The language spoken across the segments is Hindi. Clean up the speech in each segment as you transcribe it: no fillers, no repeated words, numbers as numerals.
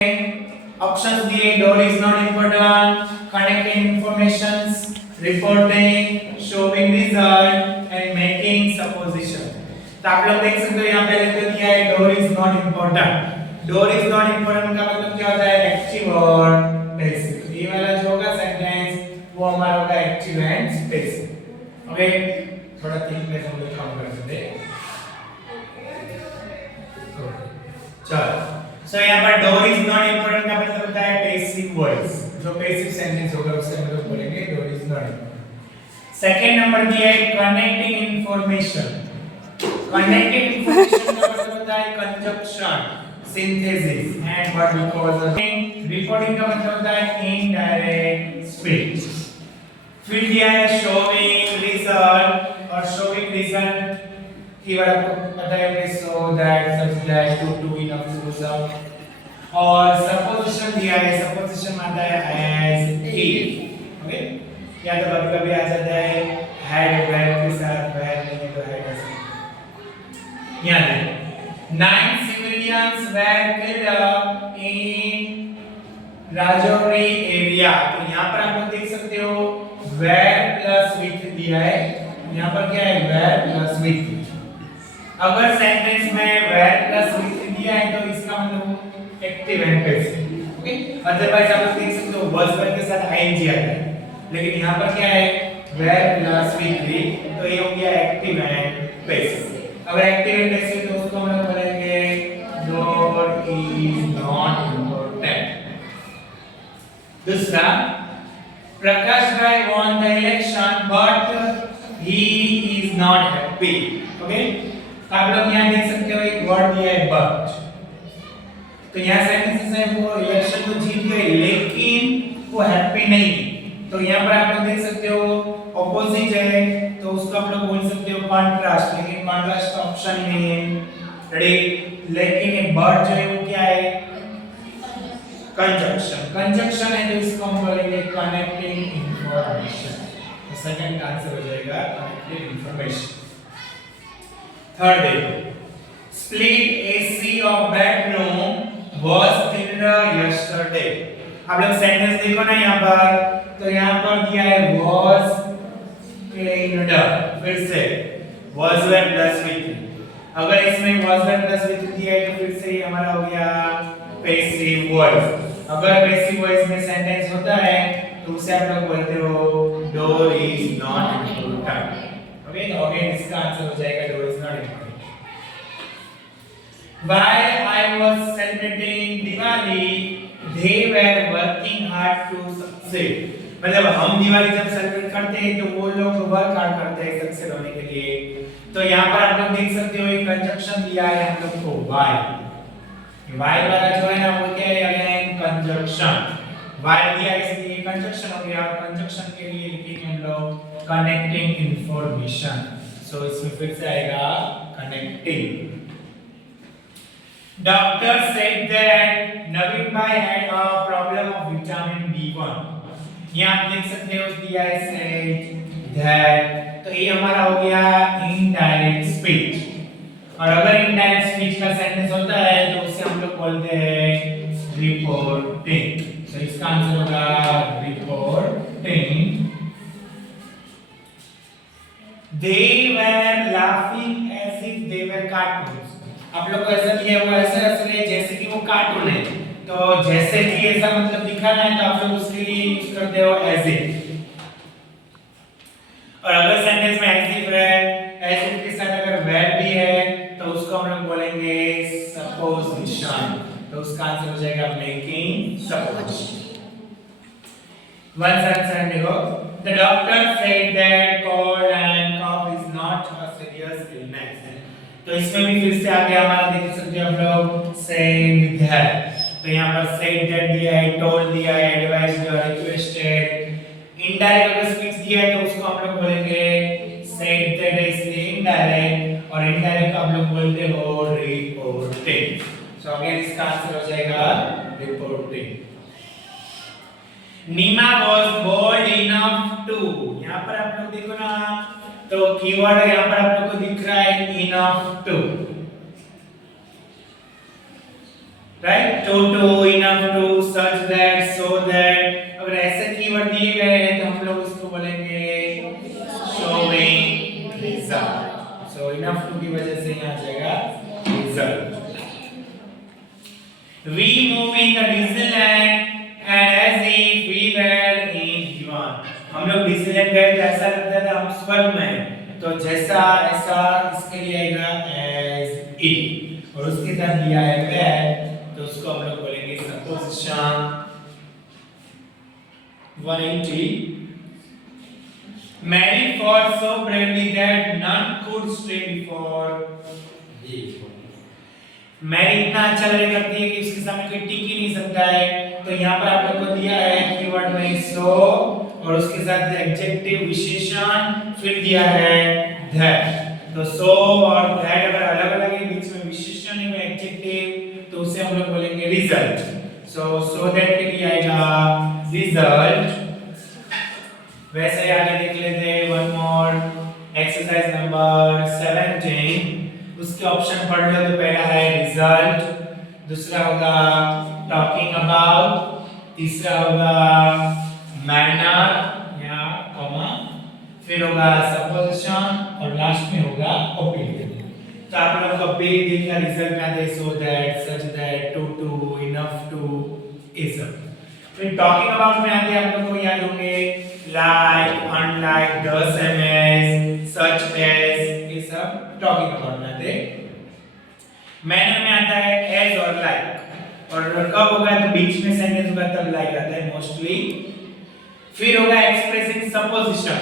ऑप्शंस दिए door is not important, connecting informations, reporting, showing result and making supposition. तो आप लोग देख सकते हो यहाँ पे लिख दिया है door is not important. Door is not important का मतलब क्या होता है? एक्टिव और पैसिव। ये वाला जो होगा सेंटेंस वो हमारा होगा एक्टिव एंड पैसिव। ओके, थोड़ा थिकनेस हम लोग कम कर देते हैं। चलो, सो यहाँ पर डोर इज नॉट इम्पोर्टेंट का मतलब होता है पैसिव वॉइस। जो पैसिव सेंटेंस होगा उससे हम लोग बोलेंगे door is not important. Second number दिया है कनेक्टिंग इंफॉर्मेशन। कनेक्टिंग इंफॉर्मेशन का मतलब होता है conjunction, synthesis and what we call the reporting का मतलब होता है इनडायरेक्ट स्पीच। फिर दिया है शोविंग रिजल्ट, और शोविंग रिजल्ट कीवर्ड आपको पता है so that such that to enough to some. और सपोजिशन दिया है, सपोजिशन आता है एज इफ। ओके, या तो कभी-कभी आ जाता है हैड वेयर के साथ, वेयर नहीं तो हैड ऐसे। यहाँ देखो 9 civilians were killed in Rajouri area. तो यहाँ पर आप लोग देख सकते हो where प्लस with दिया है। यहाँ पर क्या है? where plus with। अगर सेंटेंस में where प्लस with दिया है तो इसका मतलब active and passive. Okay, otherwise आप लोग देख सकते हो was वर्ब के साथ ing आता है, लेकिन यहाँ पर क्या है? where प्लस with, तो ये हो गया एक्टिव एंड पैसिव। अगर एक्टिव एंड पैसिव तो उसको हम लोग बोलेंगे डोर इज नॉट इम्पोर्टेंट। दूसरा, प्रकाश भाई won the election but he is not happy। Okay, आप लोग यहाँ देख सकते हो एक वर्ड दिया है but। तो यहाँ सेंटेंस है वो इलेक्शन तो जीत गए लेकिन वो हैप्पी नहीं। तो यहाँ पर आप लोग देख सकते हो ऑपोजिट है तो उसको आप लोग बोल सकते हो कॉन्ट्रास्ट, लेकिन कॉन्ट्रास्ट का ऑप्शन ही नहीं है। रेडी, लेकिन ये बट जो है वो क्या है? कंजक्शन। कंजक्शन है तो इसको हम बोलेंगे कनेक्टिंग इंफॉर्मेशन। तो सेकंड आंसर हो जाएगा कनेक्टिंग इंफॉर्मेशन। थर्ड देखो, split AC of bedroom was cleaned yesterday। आप लोग सेंटेंस देखो ना यहाँ पर, तो यहाँ पर दिया है was cleaned। फिर से was verb plus with। अगर इसमें was verb plus with दिया है तो फिर से ये हमारा हो गया पैसिव वॉइस। अगर पैसिव वॉइस में सेंटेंस होता है तो उसे आप लोग बोलते हो door is not important. Okay, तो अगेन इसका आंसर हो जाएगा door is not important. While I was celebrating Diwali, they were working hard to succeed। मतलब हम दिवाली जब सेलिब्रेट करते हैं तो वो लोग वर्क हार्ड करते हैं सक्सेस होने के लिए। तो यहाँ पर आप लोग देख सकते हो एक कंजक्शन दिया है हम लोग को while। while वाला जो है ना वो क्या है? Again conjunction. while दिया इसलिए कंजक्शन हो गया, और कंजक्शन के लिए लिखेंगे हम लोग कनेक्टिंग इंफॉर्मेशन। सो इसमें फिर से आएगा connecting. Doctor said that Naveen bhai had a problem of vitamin B1। यहाँ आप देख सकते हो दिया है said that, तो ये हमारा हो गया इनडायरेक्ट स्पीच। और अगर इनडायरेक्ट स्पीच का सेंटेंस होता है तो उसे हम लोग बोलते हैं रिपोर्टिंग। तो इसका आंसर होगा reporting. They were laughing as if they were cartoons। आप लोग को ऐसा किया हुआ ऐसे हंस रहे जैसे कि वो कार्टून है। तो जैसे कि ऐसा मतलब दिखाना है तो आप लोग उसके लिए यूज करते हो एज इफ। और अगर सेंटेंस में एज इफ है, एज इफ के साथ अगर वर्ब भी है तो उसको हम लोग बोलेंगे सपोजिशन। तो उसका आंसर हो जाएगा मेकिंग सपोजिशन। वन सेंटेंस देखो, the doctor said that cold and cough is not a serious illness. तो इसमें भी फिर से आगे हमारा देख सकते हो आप लोग सेड दैट। तो यहाँ पर सेड दैट दिया है, टोल्ड दिया है, एडवाइस्ड और रिक्वेस्टेड। इनडायरेक्ट अगर स्पीच दिया है तो उसको हम लोग बोलेंगे सेड दैट है इसलिए इनडायरेक्ट, और इनडायरेक्ट को हम लोग बोलते हो रिपोर्टिंग। सो अगेन इसका आंसर हो जाएगा reporting. Neema was bold enough to. यहाँ पर आप लोग देखो ना तो कीवर्ड यहाँ पर आप लोग को दिख रहा है enough to. Right, too enough to, such that, so that. अगर ऐसे कीवर्ड दिए गए हैं तो हम लोग उसको बोलेंगे showing result. So enough to की वजह से यहाँ आ जाएगा result. We move in the Disneyland and as if we were in Diwan। हम लोग डिज्नीलैंड गए तो ऐसा लगता था हम स्वर्ग में हैं। तो जैसा ऐसा इसके लिए आएगा as if, और उसके साथ दिया है where, तो उसको हम लोग बोलेंगे supposition. 180 Mary fought so bravely that none could stay before him। Mary इतना अच्छा लड़ाई करती है कि उसके सामने कोई टिक ही नहीं सकता है। तो यहाँ पर आप लोग को दिया है कीवर्ड में सो और उसके साथ एडजेक्टिव विशेषण, फिर दिया है दैट। तो सो और दैट अगर अलग अलग है, बीच में विशेषण है एडजेक्टिव, तो उसे हम लोग बोलेंगे रिजल्ट। सो दैट के लिए आएगा रिजल्ट। वैसे ही आगे देख लेते हैं वन मोर एक्सरसाइज नंबर 17। उसके ऑप्शन पढ़ लो। तो पहला है रिजल्ट, दूसरा होगा टॉकिंग अबाउट, तीसरा होगा मैनर या कॉमा, फिर होगा सपोजिशन और लास्ट में होगा ओपिनियन। तो आप लोग को बी डी का रिजल्ट में आते so that, such that, to, enough to, ये सब। फिर टॉकिंग अबाउट में आते आप लोग को याद होंगे लाइक, अनलाइक, दस एज, सच एज, ये सब टॉकिंग अबाउट में आते। मैनर में आता है एज और लाइक, और कब होगा तो बीच में सेंटेंस होगा तब लाइक आता है मोस्टली। फिर होगा एक्सप्रेसिंग सपोजिशन,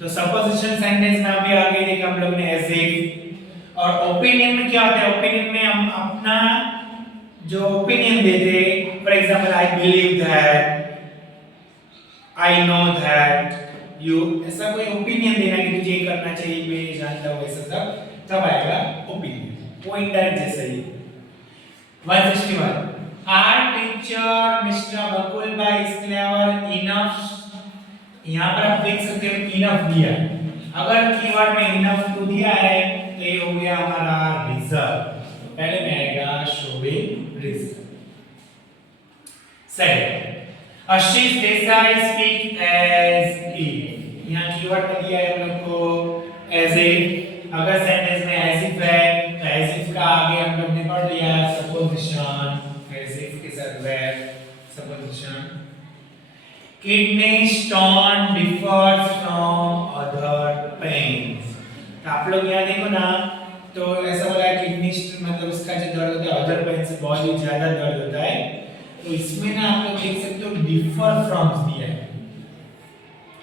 तो सपोजिशन सेंटेंस में अभी आगे देखा हम लोग ने एज इफ। और ओपिनियन में क्या होता है, ओपिनियन में हम अपना जो ओपिनियन देते, for example I believe that, I know that, you, ऐसा कोई ओपिनियन देना कि तुझे ये करना चाहिए, मैं ये जानता हूं, ऐसा सब तब आएगा ओपिनियन। वो इनडायरेक्ट जैसा ही। 161 आर टीचर मिस्टर बकुल भाई इज क्लेवर इनफ। यहां पर आप देख सकते हो इनफ दिया है। अगर कीवर्ड में इनफ टू दिया है तो ये हो गया हमारा रिजल्ट। पहले में आएगा showing result. Second Ashish Desai speak as if. यहां कीवर्ड में दिया है हम लोग को एज इफ। अगर सेंटेंस में एज इफ है तो एज इफ का आगे हम लोग ने पढ़ लिया सपोजिशन, एज इफ के साथ were supposition. Kidney stone differs from other pains. तो आप लोग यहां देखो ना, तो ऐसा बोला है किडनी स्टोन मतलब उसका जो दर्द होता है अदर पेन से बहुत ही ज्यादा दर्द होता है। तो इसमें ना आप लोग देख सकते हो डिफर फ्रॉम दिया है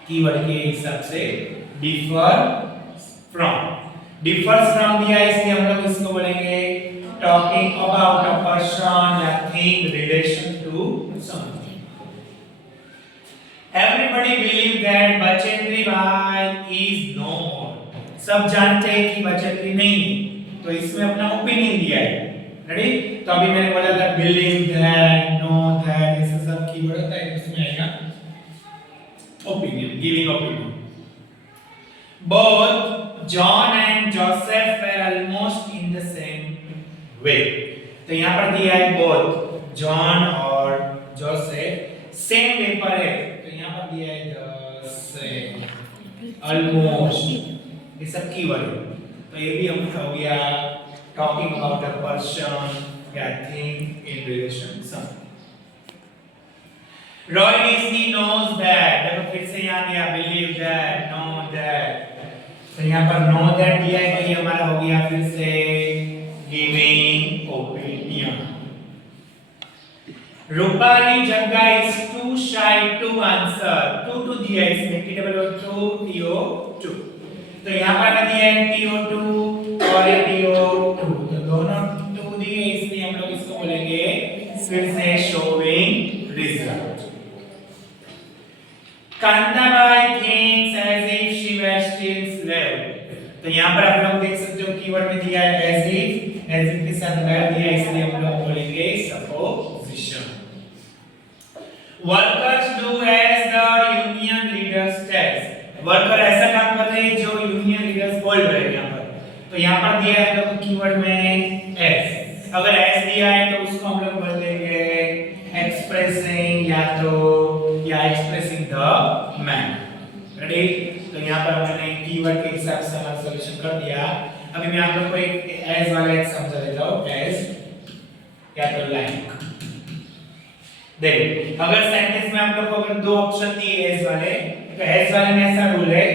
कीवर्ड के हिसाब से, डिफर फ्रॉम। डिफर्स फ्रॉम दिया है इसलिए हम लोग इसको बोलेंगे टॉकिंग अबाउट अ पर्सन या thing relation to something. Everybody believe that Bachendri भाई इज नो मोर। सब जानते हैं कि बचेंद्री नहीं है, तो इसमें अपना ओपिनियन दिया है। रेडी? तो अभी मैंने बोला था बिलीव दैट, नो दैट, ऐसे सब कीवर्ड होता है, इसमें आएगा opinion, giving opinion. Both John and Joseph were almost in the same way. तो यहां पर दिया है बोथ, जॉन और जोसेफ सेम वे पर है, तो यहां पर दिया है द सेम, ऑलमोस्ट, ये सब कीवर्ड है। तो ये भी हम हो गया talking about a person या thing in relation something. Roy Disney knows that, देखो फिर से यहाँ दिया believe that, know that, तो यहाँ पर know that दिया है तो ये हमारा हो गया फिर से giving opinion. Rupali Jagga is too shy to answer, to दिया है इसमें TO2 TO2, तो यहाँ पर दिया है TO2 और ये TO2, तो दोनों 2 दिए इसलिए हम लोग इसको बोलेंगे फिर से showing result. Kantabai thinks as if she was still slave। तो यहाँ पर आप लोग देख सकते हो कीवर्ड में दिया है as if के साथ verb दिया है इसलिए हम लोग बोलेंगे supposition। Workers do as the union leaders tells। Worker ऐसा काम कर रहे हैं जो यूनियन लीडर्स बोल रहे हैं यहाँ पर, तो यहाँ पर दिया है हम लोग कीवर्ड में एस। अगर एस दिया है तो उसको हम लोग यहाँ पर मैंने कीवर्ड के हिसाब से हमारा सॉल्यूशन कर दिया। अभी मैं आप लोग को एक एज वाला एक समझा देता हूँ। एज या तो लाइक। देखो अगर सेंटेंस में आप लोग को अगर दो ऑप्शन दिए एज वाले, तो एज वाले में ऐसा रूल है,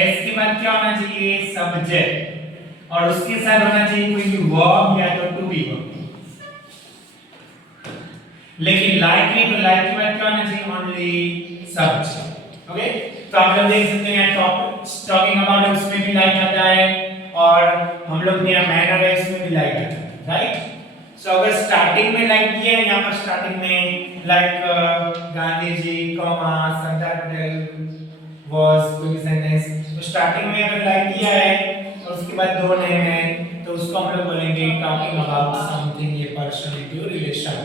एज के बाद क्या होना चाहिए, सब्जेक्ट, और उसके साथ होना चाहिए कोई भी वर्ब या तो टू बी वर्ब। लेकिन लाइक में तो लाइक के बाद क्या होना चाहिए, ओनली सब्जेक्ट। ओके, तो आप लोग देख सकते हैं टॉकिंग अबाउट उसमें भी लाइक आता है, और हम लोग ने मैनर है इसमें भी लाइक आता है, राइट। सो अगर स्टार्टिंग में लाइक किया है, यहाँ पर स्टार्टिंग में like Gandhi ji comma Sardar Patel was कोई सेंटेंस, तो स्टार्टिंग में अगर लाइक किया है और उसके बाद दो नेम है, तो उसको हम लोग बोलेंगे टॉकिंग अबाउट समथिंग, ये पर्सन टू रिलेशन।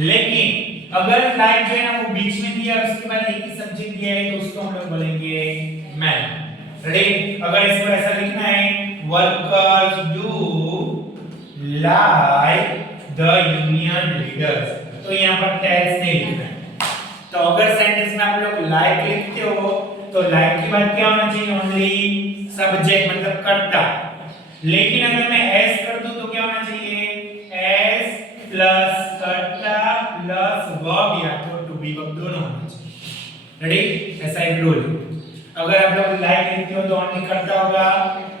लेकिन अगर लाइक जो है ना वो बीच में दिया और उसके बाद एक ही सब्जेक्ट दिया है, तो उसको हम लोग बोलेंगे मैन। रेडी, अगर इसको ऐसा लिखना है, workers do like the union leaders, तो यहाँ पर टेल्स नहीं लिखना है। तो अगर सेंटेंस में आप लोग लाइक लिखते हो, तो लाइक के बाद क्या होना चाहिए, ओनली सब्जेक्ट मतलब कर्ता। लेकिन अगर मैं एस कर दूं तो क्या होना चाहिए, एस प्लस कर्ता प्लस वर्ब या तो टू बी वर्ब दोनों होना चाहिए। रेडी, ऐसा एक रूल। अगर आप लोग लाइक लिखते हो तो ओनली कर्ता होगा,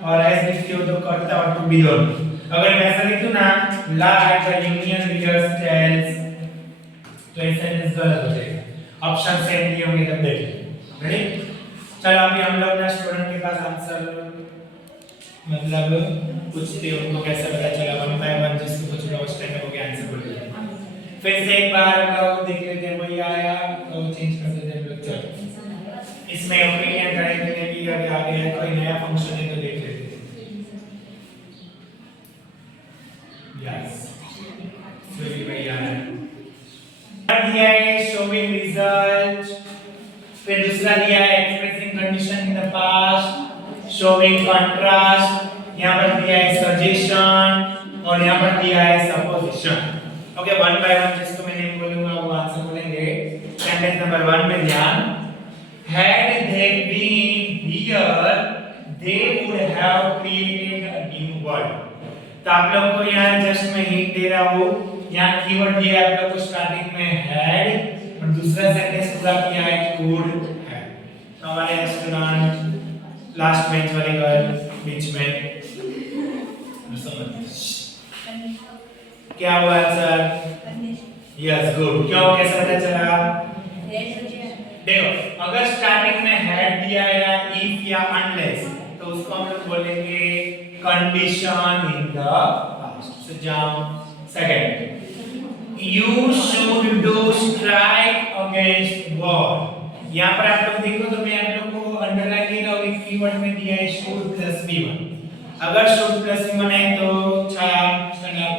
और एस लिखते हो तो कर्ता और टू बी दोनों। अगर मैं ऐसा लिख दूं ना, like the union leaders tells, तो ये सेंटेंस गलत हो जाएगा। ऑप्शन सेम दिए होंगे तब देखिए। रेडी, चलो अभी हम लोग ना स्टूडेंट के पास आंसर मतलब पूछते हैं, उनको कैसे पता चला, वन बाय वन जिसको कुछ लॉस टाइम में हो गया आंसर बोल दिया। फिर से एक बार हम लोग देख लेते हैं, वही आया तो चेंज कर देते हैं हम लोग। चलो इसमें ओपिनियन करेंगे कि अगर आगे है कोई नया फंक्शन है तो देख लेते हैं। यस, सही भैया है। दिया है शोइंग रिजल्ट, फिर दूसरा दिया है expressing condition in the past, showing contrast, यहां पर दिया है सजेशन, और यहां पर दिया है supposition. Okay, one by one जिसको मैं नेम बोलूंगा वो आंसर बोलेंगे। सेंटेंस नंबर 1 में ध्यान, had they been here they would have created a new word। तो आप लोग को यहाँ जस्ट मैं हिंट दे रहा हूँ, यहाँ कीवर्ड दिया है आप लोग को स्टार्टिंग में had, और दूसरा सेंटेंस पूरा किया है could have। तो हमारे स्टूडेंट लास्ट बेंच वाले गर्ल बीच में क्या हुआ आंसर, यस गुड। क्यों, कैसे पता चला, देखो अगर स्टार्टिंग में had दिया है या if या unless, तो उसको हम लोग बोलेंगे कंडीशन इन द पास्ट। सो जाओ second, you should do strike against war। यहाँ पर आप लोग देखो तो मैं आप लोग को अंडरलाइन दे रहा हूँ, एक कीवर्ड में दिया है should plus v1। अगर should plus v1 है तो Chhaya stand up,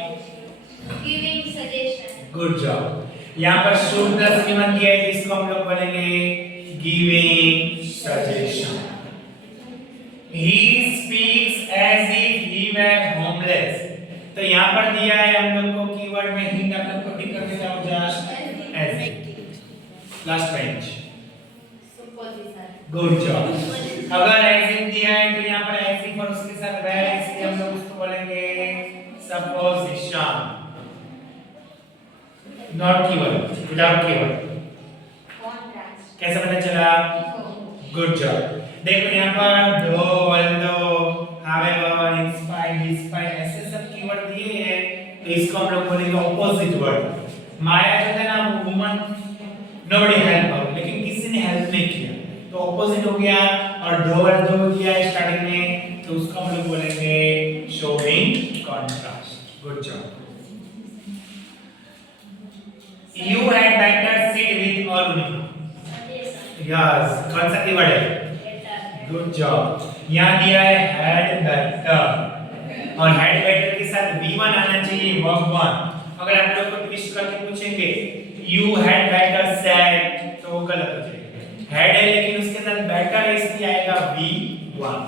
giving suggestion. Good job. यहाँ पर should plus v1 दिया है, इसको हम लोग बोलेंगे giving suggestion. He speaks as if he were homeless। तो यहाँ पर दिया है हम लोग को कीवर्ड में हिंट, आप लोग को टिक करके जाओ just as last bench, good job. अगर एज इफ दिया है तो यहाँ पर एज इफ और उसके साथ वेयर है, इसलिए हम लोग उसको बोलेंगे supposition, not keyword, without keyword. कैसे पता चला, गुड जॉब। देखो यहाँ पर दो, although, however, in spite, despite ऐसे सब कीवर्ड दिए हैं, तो इसको हम लोग बोलेंगे ऑपोजिट वर्ड। माया जो है ना वो वुमन, nobody help her, लेकिन किसी ने हेल्प नहीं किया, तो ऑपोजिट हो गया। और दो दिया है स्टार्टिंग में, तो उसको हम लोग बोलेंगे showing contrast, good job. You had better sit with Arun। Yes, कौन सा कीवर्ड है, गुड जॉब। यहाँ दिया है had better, और had better के साथ v1 आना चाहिए, verb 1। अगर आप लोग को ट्विस्ट करके पूछेंगे you had better said, तो वो गलत हो जाएगा। had है लेकिन उसके साथ better है, इसलिए आएगा v1,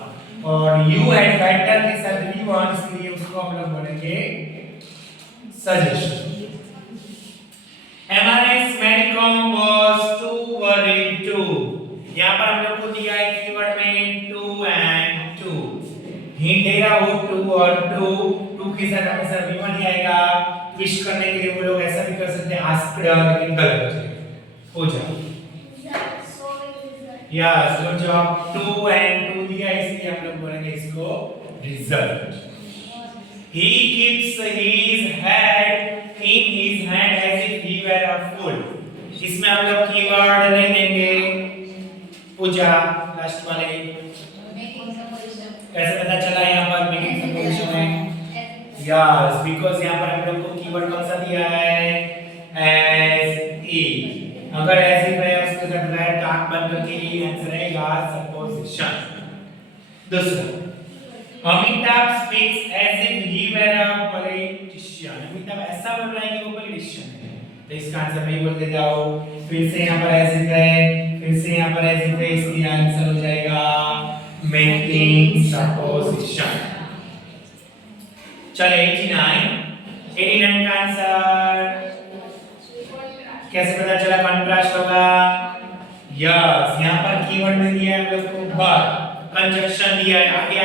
और you had better के साथ v1, इसलिए उसको हम लोग बोलेंगे suggestion। MRS Medicom was too worried too। यहाँ पर हम लोग को दिया है कीवर्ड में के साथ हमेशा V1 ही आएगा। ट्विस्ट करने के लिए वो लोग ऐसा भी कर सकते हैं आस्क्ड, लेकिन गलत हो जाएगा। हो जाए यस, गुड जॉब। 2 and 2 दिया इसलिए हम लोग बोलेंगे इसको result. He keeps his head in his hand as if he were a fool। इसमें हम लोग कीवर्ड नहीं देंगे। पूजा लास्ट वाले कैसे पता चला यहाँ पर मेकिंग सपोजिशन है? यस, बिकॉज़ यहाँ पर हम लोग को कीवर्ड कौन सा दिया है? As if. अगर एज इफ है उसके साथ वर्ड का आंख बंद करके ही आंसर रहेगा सपोजिशन। दूसरा, Amitabh speaks as if he were a politician. Amitabh ऐसा बोल रहा है कि वो पॉलिटिशियन है, तो इसका आंसर मैं बोल देता हूँ। फिर से यहाँ पर एज इफ है, फिर से यहाँ पर एज इफ है, इसलिए आंसर हो जाएगा मेकिंग सपोजिशन। चलिए 89 का आंसर कैसे पता चला? कंट्रास्ट होगा। यस, यहाँ पर कीवर्ड में दिया है हम लोग को बट, कंजक्शन दिया है आगे